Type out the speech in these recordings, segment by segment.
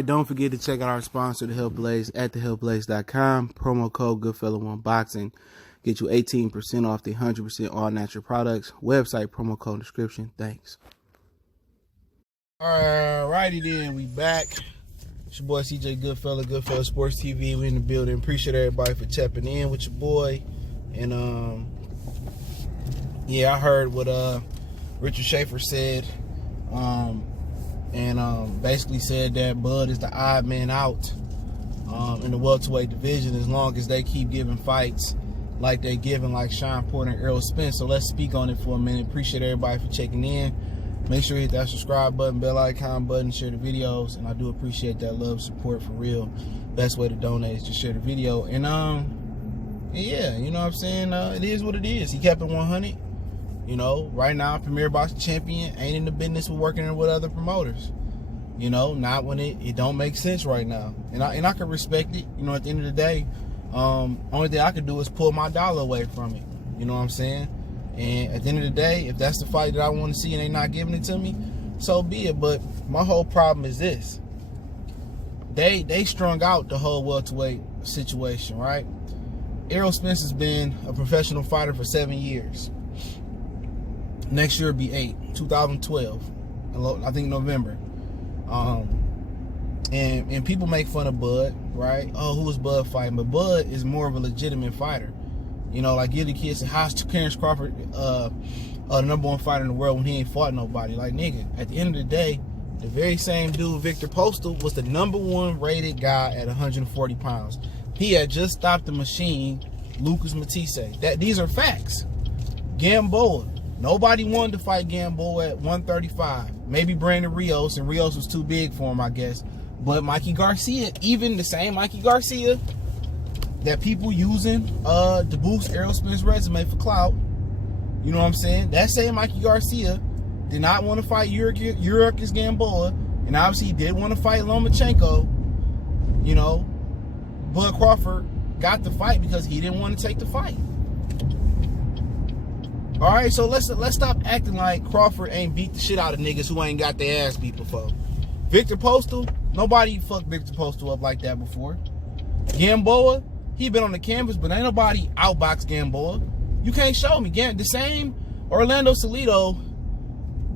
right, don't forget to check out our sponsor, The Health Blaze, at thehealthblaze.com. Promo code Goodfella1Boxing. Get you 18% off the 100% all natural products. Website, promo code, description. Thanks. Alrighty then, we back. It's your boy CJ Goodfella Sports TV. We in the building. Appreciate everybody for tapping in with your boy. And yeah, I heard what Richard Schaefer said. Basically said that Bud is the odd man out in the welterweight division as long as they keep giving fights like they giving like Sean Porter and Errol Spence. So let's speak on it for a minute. Appreciate everybody for checking in. Make sure you hit that subscribe button, bell icon button, share the videos, and I do appreciate that love, support for real. Best way to donate is to share the video. And yeah, you know what I'm saying? It is what it is. He kept it 100. You know, right now, Premier Boxing Champion ain't in the business of working with other promoters. You know, not when it don't make sense right now. And I can respect it. You know, at the end of the day, only thing I can do is pull my dollar away from it. You know what I'm saying? And at the end of the day, if that's the fight that I want to see and they not giving it to me, so be it. But my whole problem is this. They strung out the whole welterweight situation, right? Errol Spence has been a professional fighter for 7 years. Next year will be 8, 2012, I think November. And people make fun of Bud, right? Oh, who was Bud fighting? But Bud is more of a legitimate fighter. You know, like the kids say, how's Terence Crawford the #1 fighter in the world when he ain't fought nobody? Like, nigga, at the end of the day, the very same dude, Victor Postal, was the #1 rated guy at 140 pounds. He had just stopped the machine, Lucas Matisse. These are facts. Gamboa. Nobody wanted to fight Gamboa at 135. Maybe Brandon Rios, and Rios was too big for him, I guess. But Mikey Garcia, even the same Mikey Garcia that people using to boost Errol Spence's resume for clout, you know what I'm saying? That same Mikey Garcia did not want to fight Yuriorkis Gamboa, and obviously he did want to fight Lomachenko. You know, Bud Crawford got the fight because he didn't want to take the fight. All right, so let's stop acting like Crawford ain't beat the shit out of niggas who ain't got their ass beat before. Victor Postal, nobody fucked Victor Postal up like that before. Gamboa, he been on the canvas, but ain't nobody outboxed Gamboa. You can't show me. The same Orlando Salido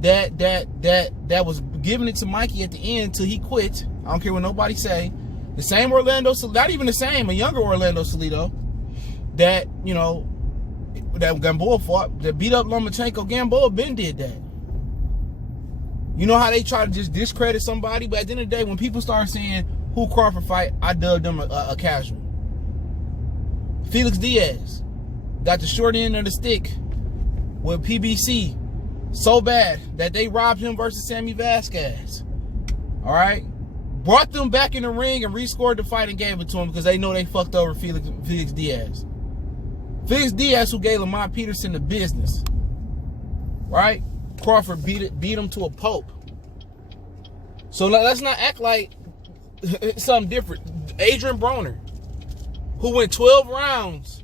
that was giving it to Mikey at the end till he quit. I don't care what nobody say. The same Orlando, not even the same, a younger Orlando Salido that, you know, that Gamboa fought, that beat up Lomachenko. Gamboa been did that. You know how they try to just discredit somebody, but at the end of the day, when people start saying who Crawford fight, I dubbed them a casual. Felix Diaz got the short end of the stick with PBC so bad that they robbed him versus Sammy Vasquez. All right? Brought them back in the ring and rescored the fight and gave it to him because they know they fucked over Felix Diaz. Felix Diaz, who gave Lamont Peterson the business, right? Crawford beat him to a pulp. So let's not act like something different. Adrian Broner, who went 12 rounds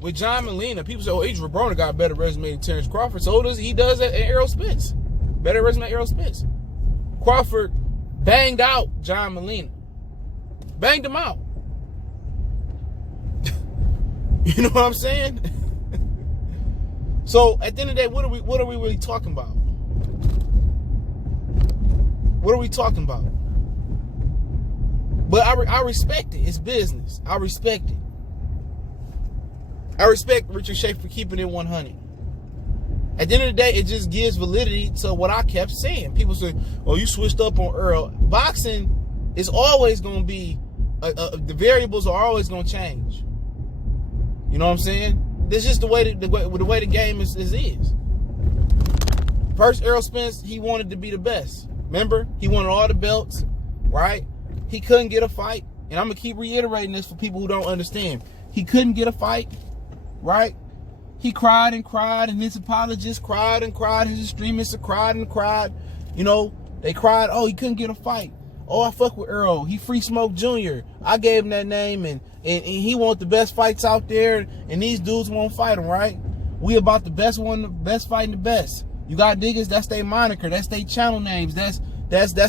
with John Molina. People say, oh, Adrian Broner got a better resume than Terence Crawford. So he does at Errol Spence. Better resume than Errol Spence. Crawford banged out John Molina. Banged him out. You know what I'm saying? So at the end of the day, what are we really talking about? What are we talking about? But I respect it. It's business. I respect it. I respect Richard Schaefer for keeping it 100. At the end of the day, it just gives validity to what I kept saying. People say, oh, you switched up on Earl. Boxing is always going to be, the variables are always going to change. You know what I'm saying? This is just the way the game is. First, Errol Spence, he wanted to be the best. Remember? He wanted all the belts, right? He couldn't get a fight. And I'm going to keep reiterating this for people who don't understand. He couldn't get a fight, right? He cried and cried, and his apologists cried and cried. His extremists cried and cried. You know, they cried, oh, he couldn't get a fight. Oh, I fuck with Earl. He Free Smoke Jr. I gave him that name, and he want the best fights out there, and these dudes won't fight him, right? We about the best one, the best fighting the best. You got diggers, that's their moniker, that's their channel names, that's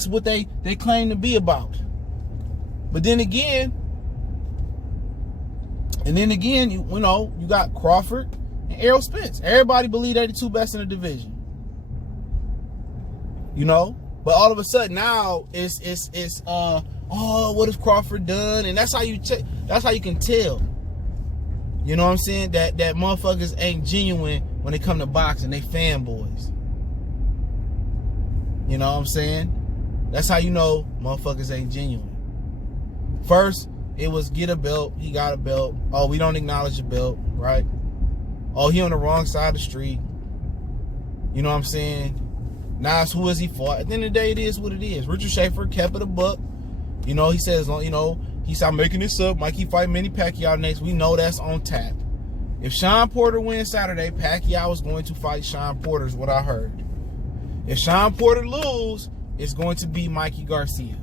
what they claim to be about. But then again, you got Crawford and Errol Spence. Everybody believe they're the two best in the division. But all of a sudden now it's what has Crawford done? And that's how you can tell. You know what I'm saying? That motherfuckers ain't genuine when it come to boxing. They fanboys. You know what I'm saying? That's how you know motherfuckers ain't genuine. First, it was get a belt. He got a belt. Oh, we don't acknowledge the belt, right? Oh, he on the wrong side of the street. You know what I'm saying? Now it's who has he fought. At the end of the day, it is what it is. Richard Schaefer kept it a buck. He says, he stopped making this up. Mikey fight Manny Pacquiao next. We know that's on tap. If Sean Porter wins Saturday, Pacquiao is going to fight Sean Porter, is what I heard. If Sean Porter lose, it's going to be Mikey Garcia.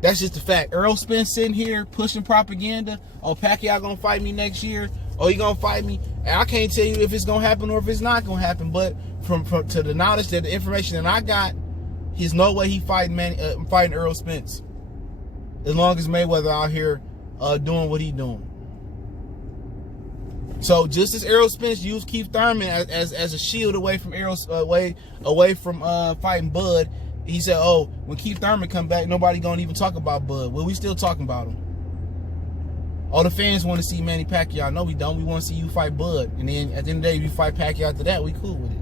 That's just the fact. Errol Spence sitting here pushing propaganda. Oh, Pacquiao gonna fight me next year. Oh, he gonna fight me. And I can't tell you if it's gonna happen or if it's not gonna happen. But from to the knowledge, that the information that I got, there's no way he fighting Errol Spence. As long as Mayweather out here doing what he doing. So just as Errol Spence used Keith Thurman as a shield away from away from fighting Bud, he said, "Oh, when Keith Thurman come back, nobody gonna even talk about Bud." Well, we still talking about him. All the fans want to see Manny Pacquiao. No, we don't. We want to see you fight Bud, and then at the end of the day, if you fight Pacquiao after that, we cool with it.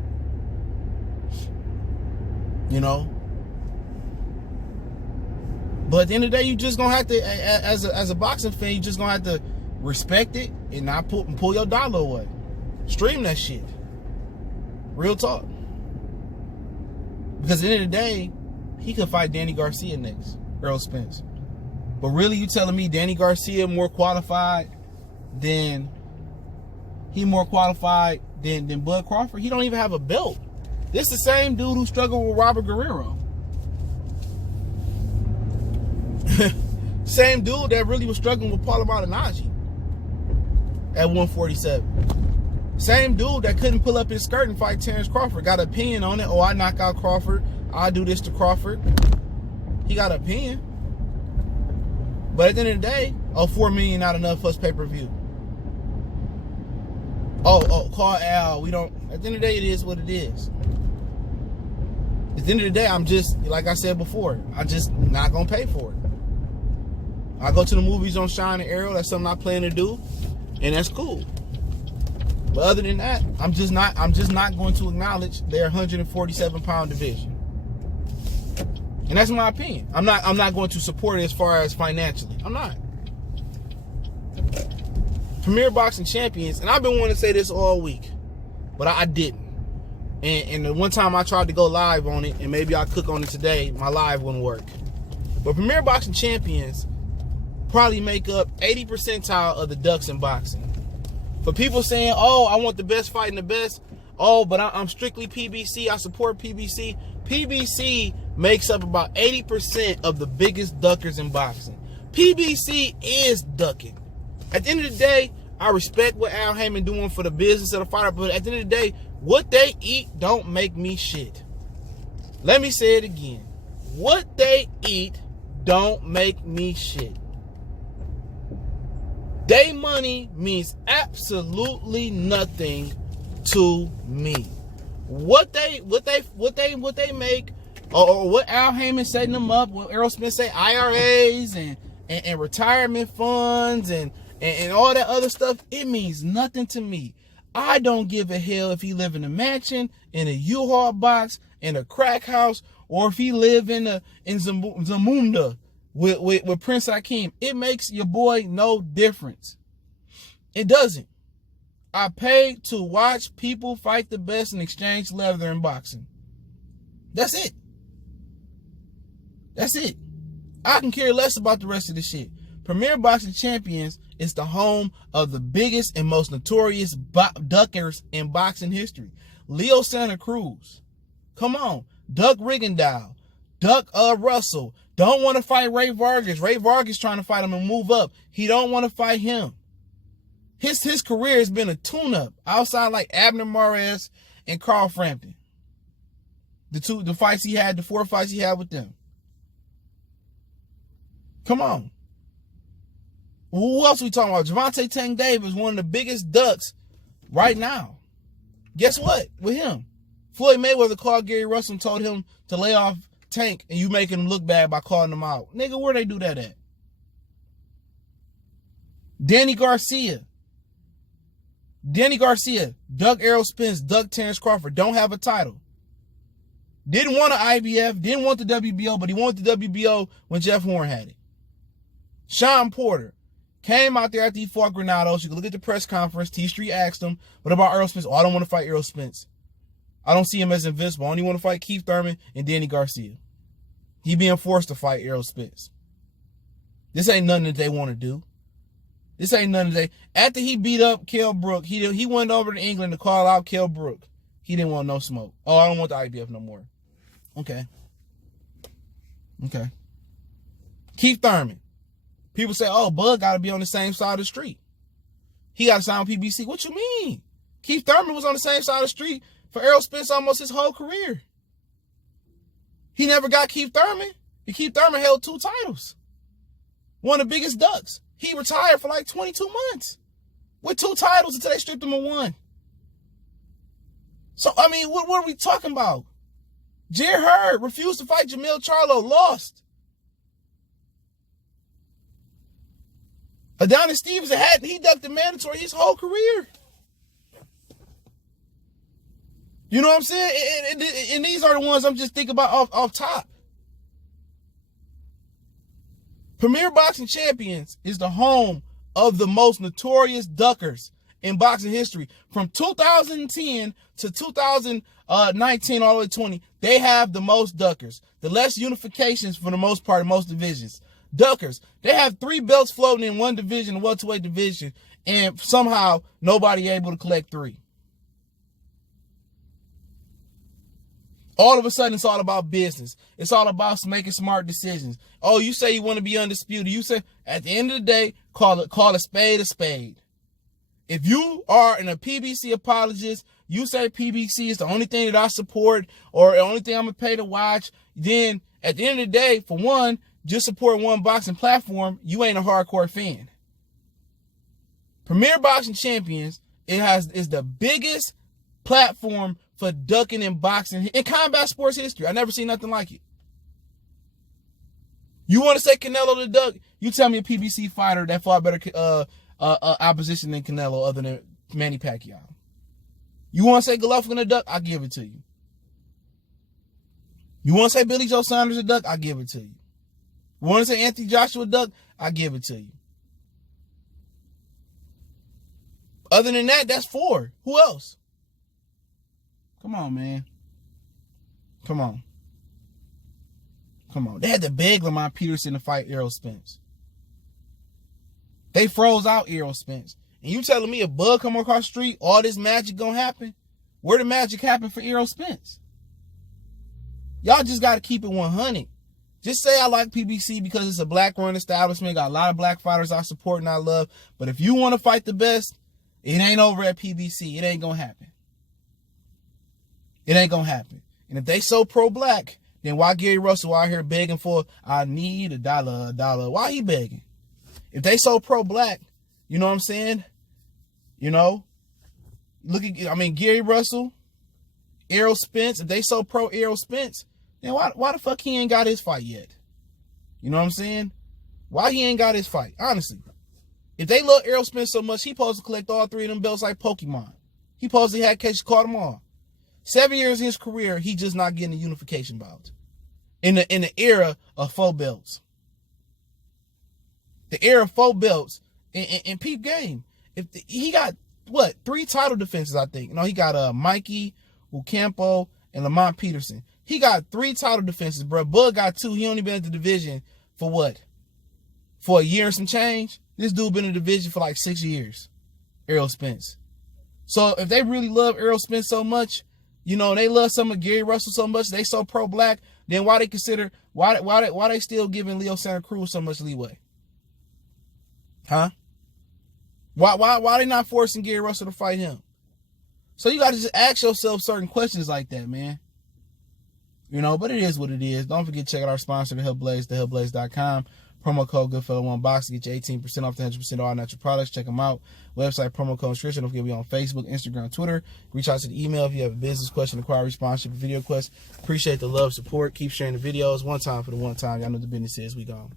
But at the end of the day, you just gonna have to, as a boxing fan, you just gonna have to respect it and not pull your dollar away. Stream that shit. Real talk. Because at the end of the day, he could fight Danny Garcia next, Errol Spence. But really, you telling me Danny Garcia more qualified than Bud Crawford? He don't even have a belt. This the same dude who struggled with Robert Guerrero. Same dude that really was struggling with Paulo Malignaggi at 147. Same dude that couldn't pull up his skirt and fight Terence Crawford. Got an opinion on it. Oh, I knock out Crawford. I do this to Crawford. He got an opinion. But at the end of the day, $4 million not enough for his pay-per-view. Call Al. We don't. At the end of the day, it is what it is. At the end of the day, I'm just, like I said before, I'm just not going to pay for it. I go to the movies on Sean and Errol. That's something I plan to do, and that's cool. But other than that, I'm just not going to acknowledge their 147-pound division. And that's my opinion. I'm not going to support it as far as financially. I'm not. Premier Boxing Champions, and I've been wanting to say this all week, but I didn't. And the one time I tried to go live on it, and maybe I'll cook on it today, my live wouldn't work. But Premier Boxing Champions probably make up 80 percentile of the ducks in boxing. For people saying, oh, I want the best fighting the best. Oh, but I'm strictly PBC. I support PBC. PBC makes up about 80% of the biggest duckers in boxing. PBC is ducking. At the end of the day, I respect what Al Heyman doing for the business of the fighter, but at the end of the day, what they eat don't make me shit. Let me say it again. What they eat don't make me shit. They money means absolutely nothing to me. What they make, or what Al Heyman setting them up, what Errol Spence say, IRAs and retirement funds and all that other stuff, it means nothing to me. I don't give a hell if he live in a mansion, in a U-Haul box, in a crack house, or if he live in Zamunda with Prince Hakeem. It makes your boy no difference. It doesn't. I paid to watch people fight the best and exchange leather in boxing. That's it. That's it. I can care less about the rest of the shit. Premier Boxing Champions is the home of the biggest and most notorious duckers in boxing history. Leo Santa Cruz. Come on. Doug Rigondeaux. Doug Russell. Don't want to fight Ray Vargas. Ray Vargas trying to fight him and move up. He don't want to fight him. His career has been a tune-up outside like Abner Mares and Carl Frampton. The 4 fights he had with them. Come on. Who else are we talking about? Gervonta Tank Davis, one of the biggest ducks right now. Guess what? With him, Floyd Mayweather called Gary Russell and told him to lay off Tank, and you making him look bad by calling him out. Nigga, where they do that at? Danny Garcia, Doug Errol Spence, Doug Terence Crawford, don't have a title. Didn't want an IBF, didn't want the WBO, but he wanted the WBO when Jeff Horn had it. Sean Porter came out there after he fought Granados. You can look at the press conference. T Street asked him, what about Errol Spence? Oh, I don't want to fight Errol Spence. I don't see him as invincible. I only want to fight Keith Thurman and Danny Garcia. He being forced to fight Errol Spence. This ain't nothing that they want to do. This ain't nothing that after he beat up Kell Brook, he went over to England to call out Kell Brook. He didn't want no smoke. Oh, I don't want the IBF no more. Okay. Keith Thurman. People say, oh, Bud got to be on the same side of the street. He got to sign with PBC. What you mean? Keith Thurman was on the same side of the street for Errol Spence almost his whole career. He never got Keith Thurman. And Keith Thurman held 2 titles. One of the biggest ducks. He retired for like 22 months with 2 titles until they stripped him of 1. So, I mean, what are we talking about? Jer Hurd refused to fight Jamil Charlo, lost. Adonis Stevenson he ducked the mandatory his whole career. You know what I'm saying? And these are the ones I'm just thinking about off top. Premier Boxing Champions is the home of the most notorious duckers in boxing history. From 2010 to 2019 all the way to 20, they have the most duckers. The less unifications for the most part in most divisions. Duckers, they have 3 belts floating in one division, the welterweight division, and somehow nobody able to collect 3. All of a sudden, it's all about business. It's all about making smart decisions. Oh, you say you want to be undisputed. You say, at the end of the day, call a spade a spade. If you are a PBC apologist, you say PBC is the only thing that I support or the only thing I'm going to pay to watch, then at the end of the day, for one, just support one boxing platform, you ain't a hardcore fan. Premier Boxing Champions, is the biggest platform for ducking and boxing in combat sports history. I never seen nothing like it. You want to say Canelo the duck? You tell me a PBC fighter that fought better opposition than Canelo other than Manny Pacquiao. You want to say Golovkin the duck? I'll give it to you. You want to say Billy Joe Saunders the duck? I'll give it to you. You want to say Anthony Joshua duck? I'll give it to you. Other than that, that's 4. Who else? Come on, man. Come on. They had to beg Lamont Peterson to fight Errol Spence. They froze out Errol Spence. And you telling me if Bud come across the street, all this magic gonna happen? Where the magic happen for Errol Spence? Y'all just gotta keep it 100. Just say I like PBC because it's a black-run establishment. Got a lot of black fighters I support and I love. But if you want to fight the best, it ain't over at PBC. It ain't gonna happen. It ain't gonna happen. And if they so pro-black, then why Gary Russell out here begging for, I need a dollar? Why he begging? If they so pro-black, you know what I'm saying? You know, Gary Russell, Errol Spence, if they so pro-Errol Spence, then why the fuck he ain't got his fight yet? You know what I'm saying? Why he ain't got his fight? Honestly. If they love Errol Spence so much, he supposed to collect all 3 of them belts like Pokemon. He supposed to have cases, caught them all. 7 years in his career, he just not getting a unification bout. In the era of 4 belts. The era of 4 belts in peep game. He got, 3 title defenses, I think. He got Mikey, Ocampo, and Lamont Peterson. He got 3 title defenses, bro. Bud got 2. He only been in the division for what? For a year and some change? This dude been in the division for like 6 years. Errol Spence. So if they really love Errol Spence so much, they love some of Gary Russell so much, they so pro-black, then why they still giving Leo Santa Cruz so much leeway? Huh? Why they not forcing Gary Russell to fight him? So you got to just ask yourself certain questions like that, man. But it is what it is. Don't forget to check out our sponsor, The Hellblaze, thehellblaze.com. Promo code Goodfellow1Box to get you 18% off the 100% all natural products. Check them out. Website, promo code description. Don't forget we on Facebook, Instagram, Twitter. Reach out to the email if you have a business question, inquiry, sponsorship, video request. Appreciate the love, support. Keep sharing the videos. One time for the one time. Y'all know what the business is. We gone.